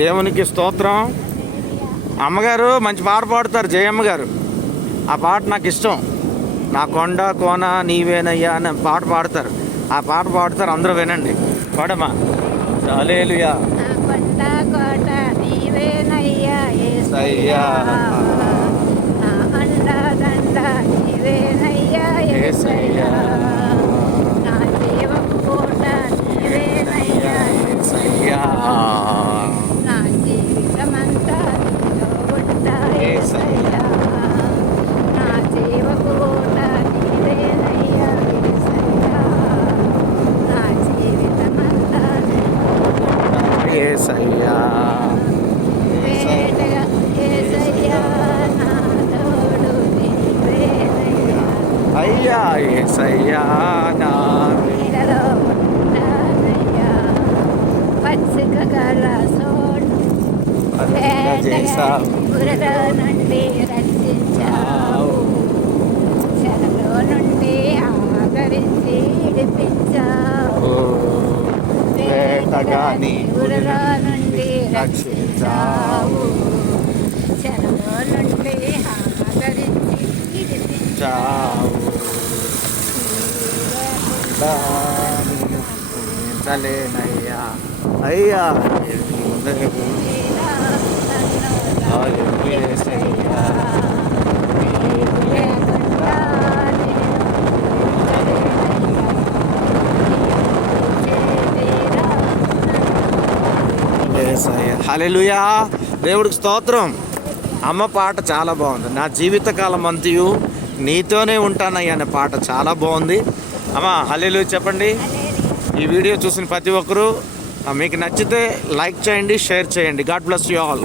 దేవునికి స్తోత్రం. అమ్మగారు మంచి పాట పాడతారు, జయమ్మ గారు. ఆ పాట నాకు ఇష్టం. నా కొండ కోన నీవేనయ్యా అని పాట పాడతారు. ఆ పాట పాడతారు, అందరూ వినండి. పాడమ్మా. హల్లెలూయా. యేసయ్యా యేసయ్యా యేసయ్యా యేసయ్యా యేసయ్యా అయ్యా యేసయ్యా నా నుండి రక్షించావు, చెరలో నుండి ఆదరించి విడిపించావు, వేటగాని ఊరలో నుండి రక్షించావు, చెరలో నుండి ఆదరించి విడిపించావు. చలేనయ్యా అయ్యా హల్లెలూయా. దేవుడికి స్తోత్రం. అమ్మ పాట చాలా బాగుంది. నా జీవితకాలం అంతయు నీతోనే ఉంటానయ్యా అనే పాట చాలా బాగుంది. అమ్మ హల్లెలూయా చెప్పండి. ఈ వీడియో చూసిన ప్రతి ఒక్కరూ మీకు నచ్చితే లైక్ చేయండి, షేర్ చేయండి. God bless you all.